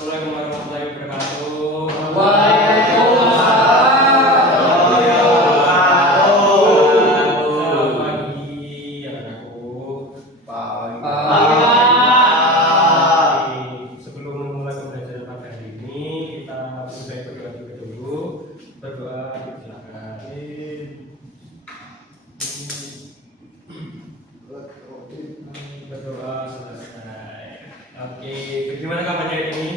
Assalamualaikum warahmatullahi wabarakatuh. Selamat pagi anak-anakku. Sebelum memulai pembelajaran pada hari ini, kita sudah berdoa dulu. Berdoa, silakan. Berdoa selesai. Oke, bagaimana kabarnya hari ini?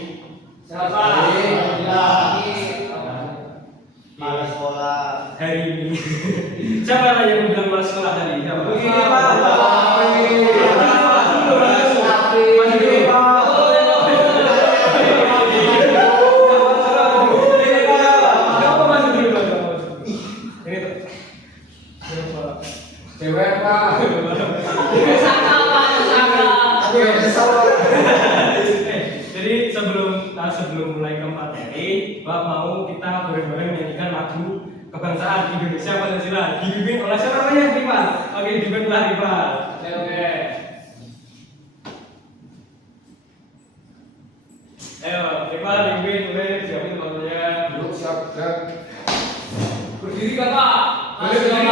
Malas sekolah Hari ini. Siapa yang bilang malas sekolah tadi? Siapa? Jadi sebelum mulai ke materi, Pak mau kita bareng-bareng menyanyikan lagu kebangsaan Indonesia Pancasila. Dipimpin oleh siapa namanya? Riva. Oke, dipimpin oleh Riva. Oke. Ayo, Riva dipimpin oleh siapa namanya? duduk siap gerak Berdiri kakak. Berdiri.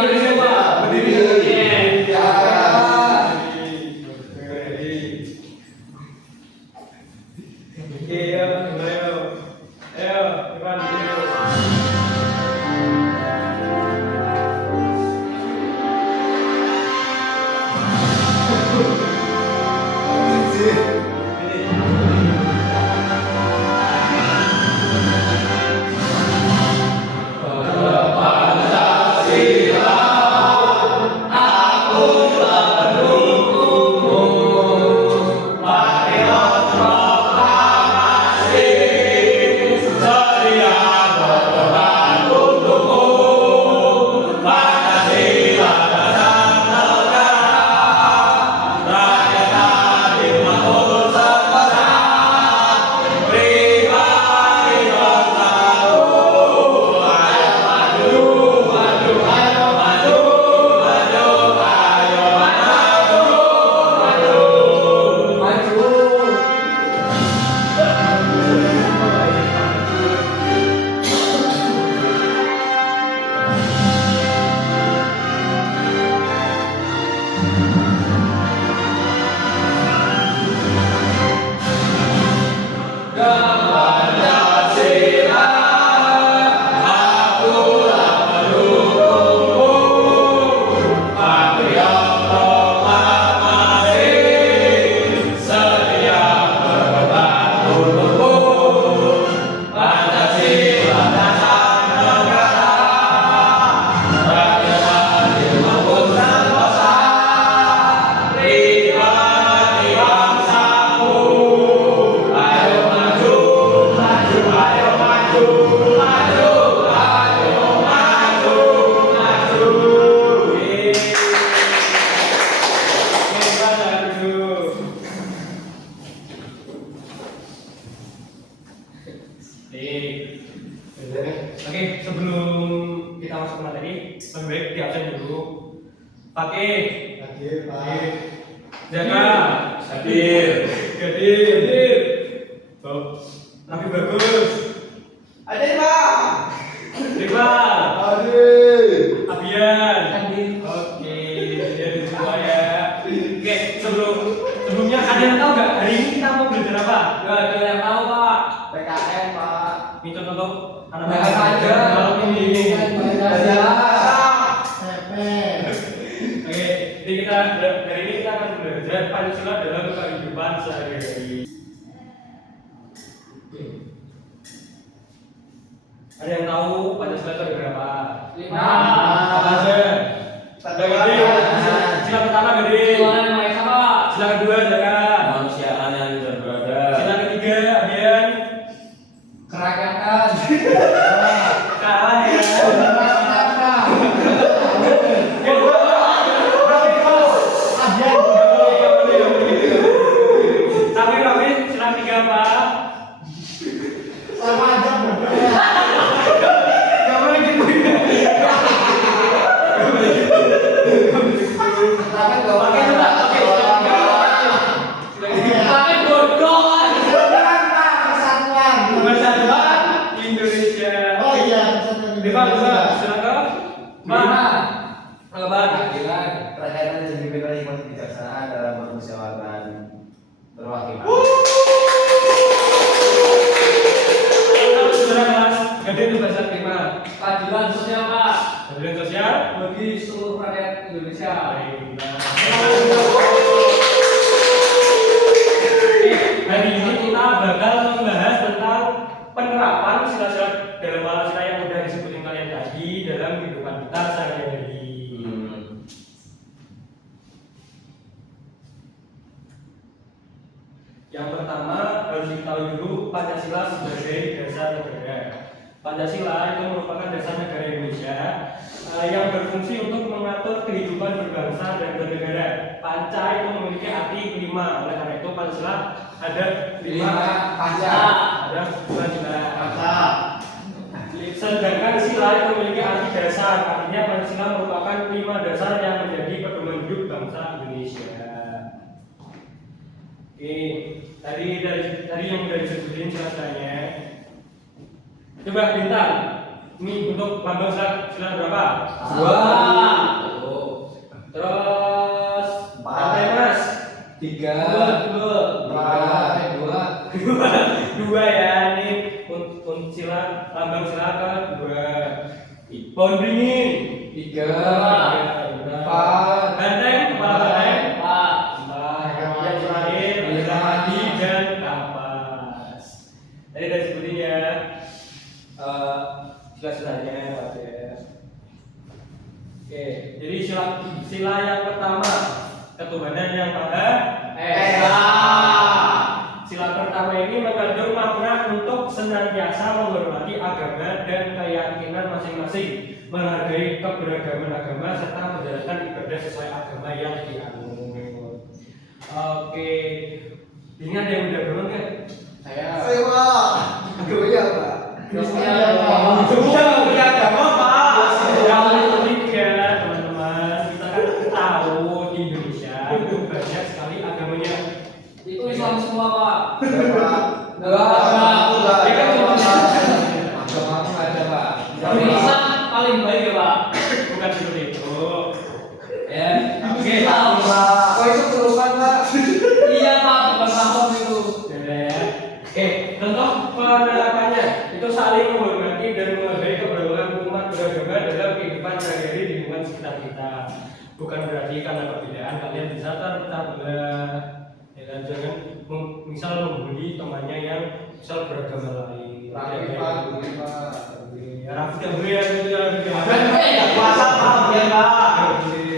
Oke, sebelum kita masuk ke materi, lebih baik di absen dulu. Pakai hadir Pak jaga hadir hadir. Tapi bagus. hadir Pak Riva, hadir Abian. Oke, jadi semua ya. Oke, sebelumnya ada yang tahu nggak hari ini kita mau belajar apa? Nggak ada yang tahu Pak. PKM Pak Ini contoh Bahasa aja. Malam ini. Oke, jadi hari ini kita akan belajar Pancasila dalam kehidupan sehari-hari. Ada yang tahu Pancasila itu ada berapa? 5. Apa aja? Ada gede. Sila pertama gede. Sila kedua jaga. Kemanusiaan yang berbeda Sila ketiga Abian. kerakyatan Kalah ya. Tapi Rafi sila tiga apa? sama aja berbeda Gak boleh gitu. tapi gak Oke, sudah. Oke, sila tiga. Pakai bodoh. Satu Indonesia. Hari ini kita bakal membahas tentang penerapan sila-sila dalam Pancasila yang udah disebutin kalian tadi dalam kehidupan kita sehari-hari. Yang pertama harus diketahui dulu Pancasila sebagai dasar negara. Pancasila itu merupakan dasar negara Indonesia yang berfungsi untuk mengatur kehidupan berbangsa dan bernegara. Panca itu memiliki arti 5. Oleh karena itu Pancasila ada 5 panca. Ada 5 sila. Panca. Sedangkan sila itu memiliki arti dasar. Artinya Pancasila merupakan 5 dasar yang menjadi pedoman hidup bangsa Indonesia. Oke, tadi yang udah disebutin silanya. Coba bintang. Ini untuk lambang sila berapa? 2. Terus lantai mas 3. 2 ya. Ini untuk sila lambang sila kedua. Pohon beringin 3. 4. Banteng, kepala banteng 4. yang terakhir adalah madi dan kapas. Tadi udah sebutin ya sila-silanya ya. Oke, jadi sila yang pertama ketuhanan yang maha esa. Sila pertama ini mengandung makna untuk senantiasa menghormati agama dan keyakinan masing-masing, menghargai keberagaman agama serta menjalankan ibadah sesuai agama yang dianut. Oke, ini ada yang udah belum kan? Saya Agamanya apa? Punya agama Pak. Yang ketiga teman-teman, kita kan tahu di Indonesia itu banyak sekali agamanya. itu Islam semua, Pak. Agama ada, Pak. Islam paling baik ya, Pak. Bukan seperti itu. Ya. Oke, Oh itu perubahan Pak. Iya, Pak, bukan paham itu. Oke, contoh penerapannya itu saling menghormati dan menghargai keberadaan umat beragama dalam kehidupan sehari-hari di lingkungan sekitar kita. Bukan berarti karena perbedaan kalian bisa terpecah belah. Ya kan, jangan misal membuli temannya yang misal beragama lain. Rafi Pak, boleh Pak. Ya, Rafi tidak boleh ya, itu ya. Nggak puasa Pak, biar Pak.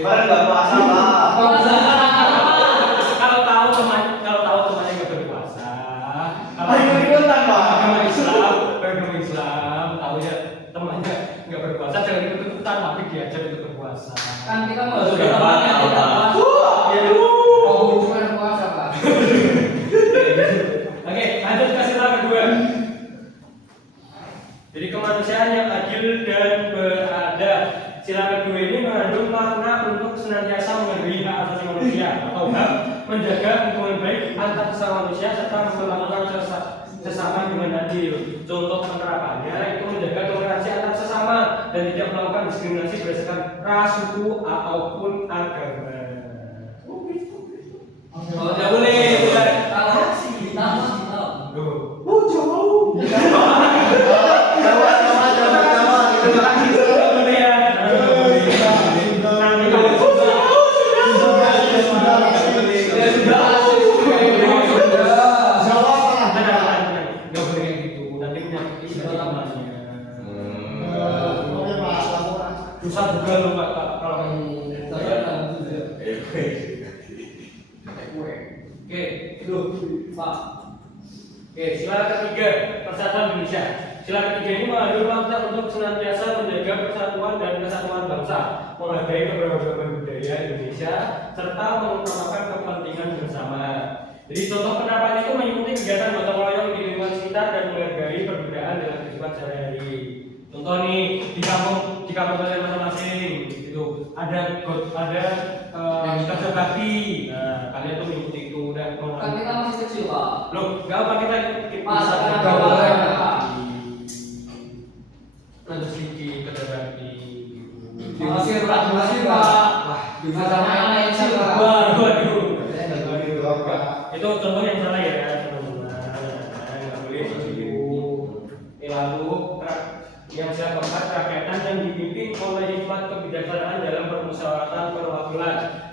Padahal nggak puasa Pak. Kalau tahu temannya nggak berpuasa, kalau Ikut-ikutan Pak. beragama Islam, tahu ya temannya nggak berpuasa, jangan ikut-ikutan, tapi diajar untuk berpuasa. Kan kita mau Sudah, juga Pak. yang tidak puasa. Ya, Oh, cuma yang puasa, Pak. Oke, lanjut ke sila kedua. Jadi kemanusiaan yang adil dan beradab. Sila kedua ini mengandung makna untuk senantiasa menghargai hak asasi manusia atau hak menjaga hubungan baik antar sesama manusia serta memperlakukan sesama dengan adil. Contoh penerapannya itu menjaga toleransi antar sesama dan tidak melakukan diskriminasi berdasarkan ras, suku ataupun agama. Oh, tidak boleh. Kalau kita masih tahu. Loh. Jawa gitu kan. Susah juga loh Pak kalau Oke, itu Pak. Oke, sila ketiga Persatuan Indonesia. Sila ketiga ini mengandung makna untuk senantiasa menjaga persatuan dan kesatuan bangsa, menghargai keberagaman budaya Indonesia, serta mengutamakan kepentingan bersama. Jadi contoh penerapannya itu mengikuti kegiatan gotong royong di lingkungan sekitar dan menghargai perbedaan dalam kehidupan sehari-hari. Contoh nih di kampung kalian masing-masing itu ada kerja bakti. Nah, kalian tuh mengikuti itu udah Kan kita masih kecil, Pak. Loh, enggak apa kita Masa bisa kan gaul ada ya, Pak. Pak. Nanti sedikit kerja bakti. Makasih, Pak. Wah, Bisa mana yang kecil, Pak. waduh. Pak. Itu contoh yang salah ya, teman-teman. Nggak boleh seperti itu. Lalu yang saya keempat, rakyatan yang dipimpin oleh hikmat kebijaksanaan dalam permusyawaratan perwakilan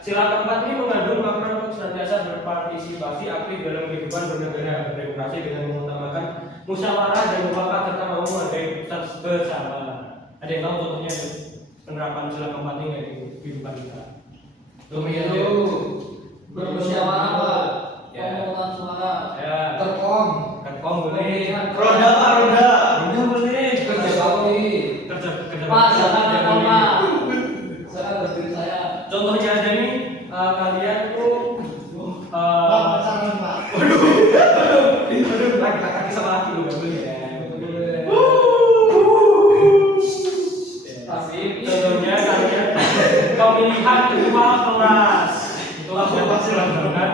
Sila keempat ini mengandung makna untuk senantiasa berpartisipasi aktif dalam kehidupan bernegara berdemokrasi dengan mengutamakan musyawarah dan mufakat serta mau menghargai keputusan bersama. Ada yang tahu contohnya penerapan sila keempat ini di kehidupan kita? Pemilu, bermusyawarah Pak, Ya. pemungutan suara, Ya. terkom, Kerkom boleh, Roda Pak, roda. ini boleh, kerja bakti. kerja Pak, jangan nakal boleh. Pak. Saya berdiri saya. Contohnya aja nih, kalian tuh Pacaran Pak. waduh, laki sama laki lu gak boleh ya. Tapi Contohnya kalian pemilihan ketua kelas itulah pasti dilakukan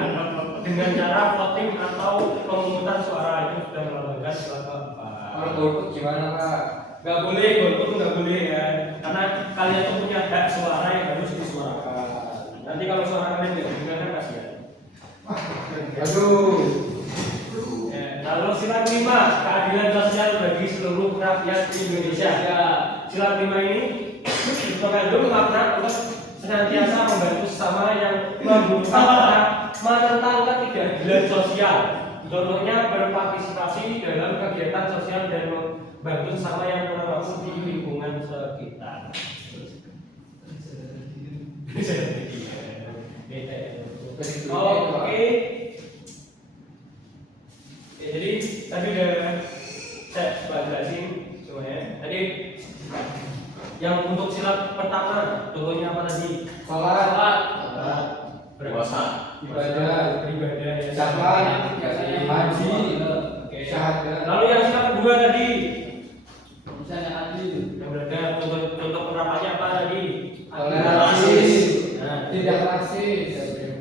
dengan cara voting atau pemungutan suara itu sudah melambangkan sila keempat. kalau golput gimana Pak? Gak boleh, golput nggak boleh ya, karena kalian tuh punya hak suara yang harus disuarakan. Nanti kalau suara kalian tidak didengarkan kasihan. Aduh. Ya, lalu sila kelima, keadilan sosial bagi seluruh rakyat Indonesia. Ya, sila kelima ini mengandung makna untuk senantiasa membantu sesama yang membutuhkan menentang ketidakadilan sosial. Contohnya berpartisipasi dalam kegiatan sosial dan membantu sesama yang kurang mampu di lingkungan sekitar. Oke. Ya, jadi tadi udah saya coba jelasin semuanya. Tadi yang untuk sila pertama, contohnya apa tadi? Sholat, Puasa, ibadah, beribadah, ya. zakat, haji, Oke. syahadat. Lalu yang sila kedua tadi, Misalnya adil, yang berada contoh penerapannya apa tadi? toleransi, Nah, tidak rasis,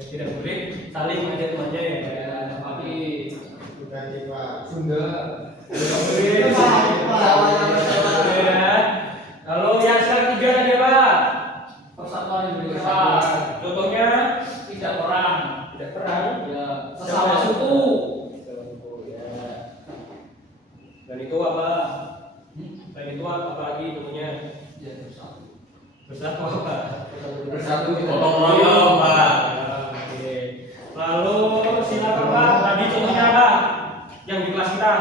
tidak boleh saling mengajak temannya ya. ya, tapi Sudah Pak. Sunda, Tidak boleh. Pak. Ya. Lalu yang sila ketiga tadi apa? persatuan Indonesia, Pak, contohnya tidak perang, tidak perang. ya, sesama suku, Ya. Dan itu apa? Dan itu apa lagi contohnya? ya, bersatu. Bersatu apa? Bersatu kita. Gotong royong, Pak. Oke. Lalu sila keempat tadi contohnya apa? Yang di kelas kita.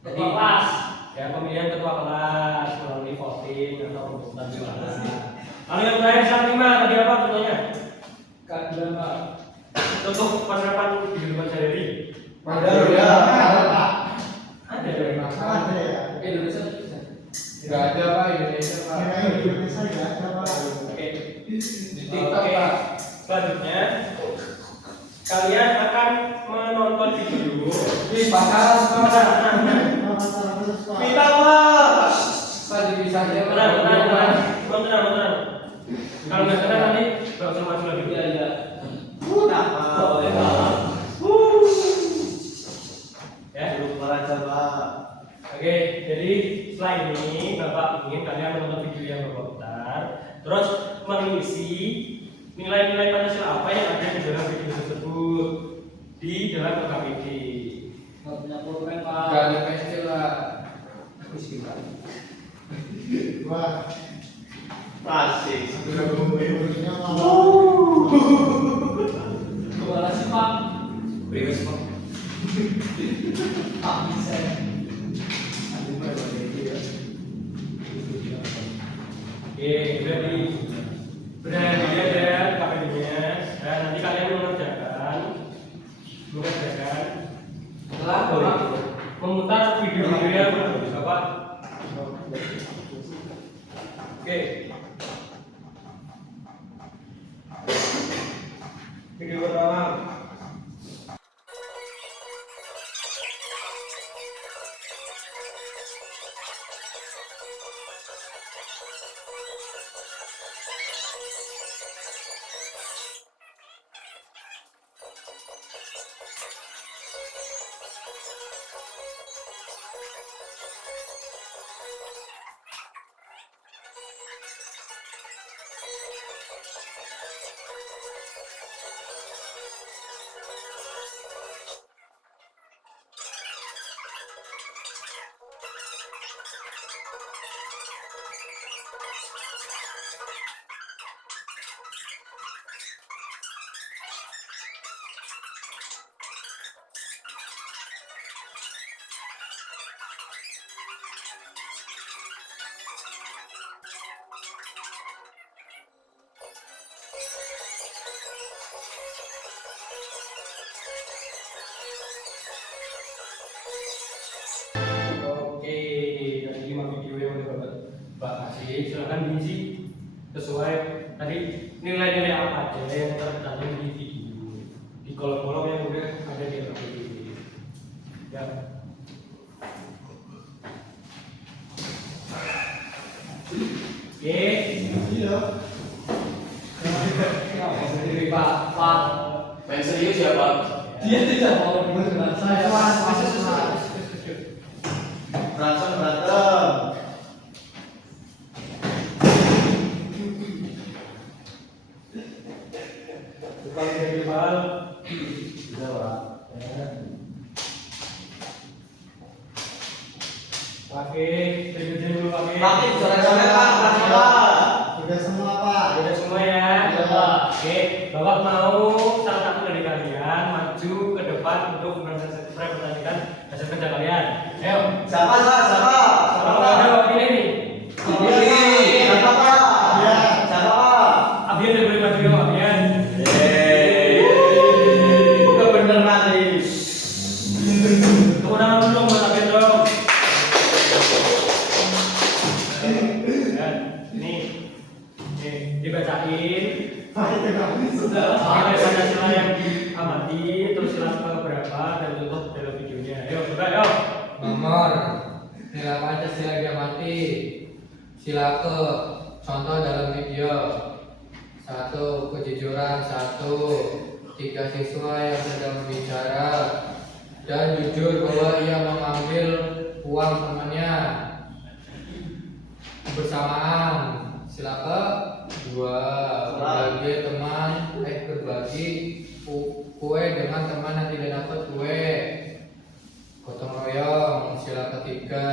Ketua kelas. Ya, pemilihan ketua kelas melalui voting atau pemungutan suara. Lalu yang terakhir sila kelima tadi apa contohnya? Keadilan Pak. Contoh penerapan di kehidupan sehari-hari. Pada Roda. Ada. Ada ya. Indonesia bisa. Nggak ada Pak, Indonesia Pak. Indonesia nggak ada Pak. Oke. Di TikTok Oke. Pak. Selanjutnya kalian akan menonton video. Wih, pacaran Pak. Kita Pak. Pak dipisah aja Pak. Tenang. Kalau nggak tenang nanti nggak usah maju lagi. Iya, iya. Kenapa? Boleh Pak. Ya. Lupa aja Pak. Oke, jadi setelah ini Bapak ingin kalian menonton video yang Bapak putar, terus mengisi nilai-nilai Pancasila apa yang ada di dalam video tersebut di dalam KKPD. Nggak punya pulpen Pak. Gak ada pensil lah. Wah. Asik. Sudah bumbunya mau. Gimana sih Pak? Bebas Pak. Pak bisa. Oke, berani aja KPD-nya. Dan nanti kalian mengerjakan Setelah Bapak memutar video-video yang bagus apa? Oke. Video pertama. kasih, silakan diisi sesuai tadi nilai-nilai apa aja yang tercantum di video di kolom-kolom yang udah ada di video. Ya. Oke. Iya. Pak. Main serius ya, Pak? Dia tidak mau dengar saya. Berantem. Bukan dari hal Sudah, Pak. pakai tunjukin dulu pakai. Pakai sore-sore, Pak. Pak. Sudah semua Pak. Udah semua ya. Iya, Pak. Oke, Bapak mau salah satu dari kalian maju ke depan untuk mempresentasikan hasil kerja kalian. Ayo. Siapa, Pak? Siapa? Kalau ada Bapak pilih nih. Pilih. Siapa, Pak? Ya. Siapa, Pak? Abian dari boleh maju ya, Abian. Kebenaran nih. Tepuk tangan dulu buat Abian dong. Dan nih, dibacain. Sudah. Pakai Pancasila yang diamati, terus sila keberapa dan tutup dalam videonya. Ayo, coba ayo. Nomor nilai Pancasila diamati. Sila ke contoh dalam video. 1. Kejujuran. 1. 3 siswa yang sedang berbicara dan jujur bahwa ia mengambil uang temannya bersamaan. Sila ke 2. Berbagi kue dengan teman yang tidak dapat kue. Gotong royong. Sila ketiga,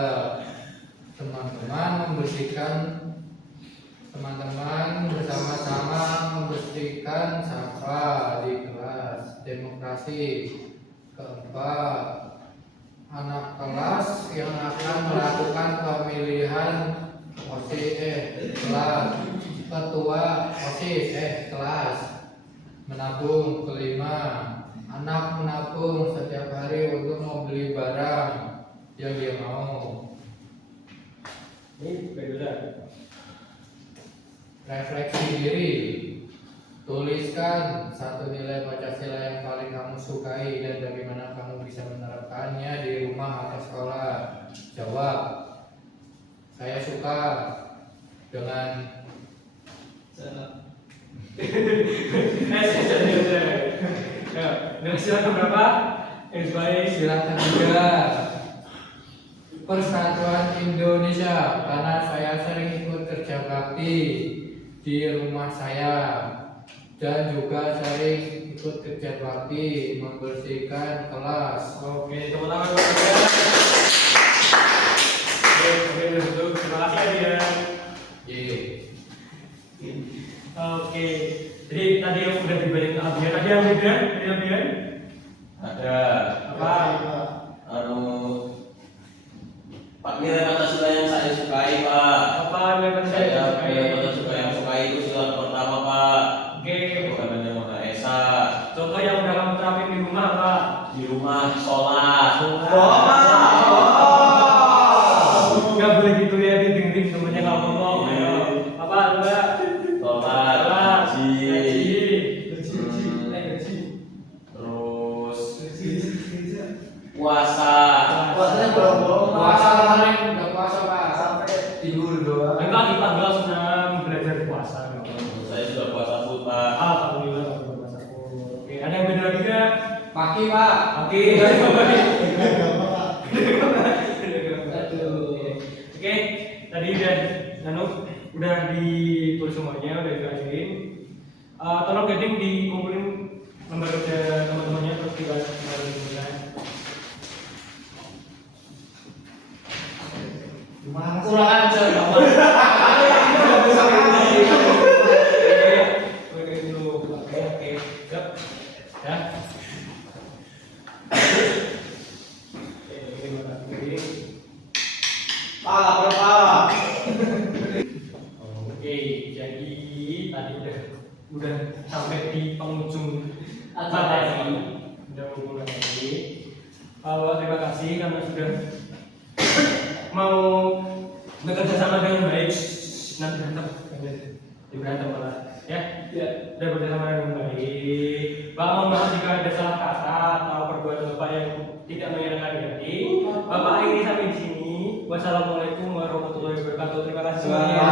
teman-teman bersama-sama membersihkan sampah di kelas. Demokrasi. Keempat, anak kelas yang akan melakukan pemilihan ketua OSIS kelas. Menabung. Kelima, anak menabung setiap hari untuk membeli barang yang dia mau. Ini beda. Refleksi diri. Tuliskan 1 nilai Pancasila yang paling kamu sukai dan bagaimana kamu bisa menerapkannya di rumah atau sekolah. Jawab. Saya suka dengan Nilai sila berapa? Yang baik. sila ketiga, Persatuan Indonesia, karena saya sering ikut kerja bakti di rumah saya dan juga sering ikut kerja bakti membersihkan kelas. Oke, tepuk tangan buat kalian. Oke, duduk. Terima kasih Abian. Oke, jadi tadi yang udah diberikan Abian, ada yang beda dari Abian? Ada. Apa? Pak, nilai Pancasila yang saya sukai, Pak. Apa nilai Saya Pancasila? nilai Pancasila yang sukai itu sila pertama, Pak. Oke, Bukan hanya Maha Esa. contoh yang udah kamu terapin di rumah apa? Di rumah sholat. Nggak boleh gitu ya, didengerin temennya kalau ngomong. Ayo. Apa? Coba. Sholat. Haji. Terus puasa. Puasanya bolong-bolong. Puasa kemarin udah puasa Pak. Sampai tidur doang. Enggak, kita enggak senang belajar puasa. Saya sudah puasa full, Pak. Alhamdulillah kalau puasa. Oke, ada yang beda lagi nggak? Paki Pak. Oke. Oke, tadi udah ditulis semuanya, udah dijelasin. Tolong gading dikumpulin lembar kerja teman-temannya terus dibahas kembali. Gimana sih? Kurang ajar ya Pak. Oke, dulu. Oke, siap. Ya. Oke, Pak, lapor, Pak. Oke, jadi tadi udah sampai di penghujung materi. Udah mulai lagi. Terima kasih karena sudah mau bekerja sama dengan baik nanti berantem. Di berantem malah. Ya, Ya. udah bersama dengan baik. Bapak mohon maaf jika ada salah kata atau perbuatan Bapak yang tidak menyenangkan di hati. Bapak akhiri sampai di sini. Wassalamualaikum warahmatullahi wabarakatuh. Terima kasih semuanya.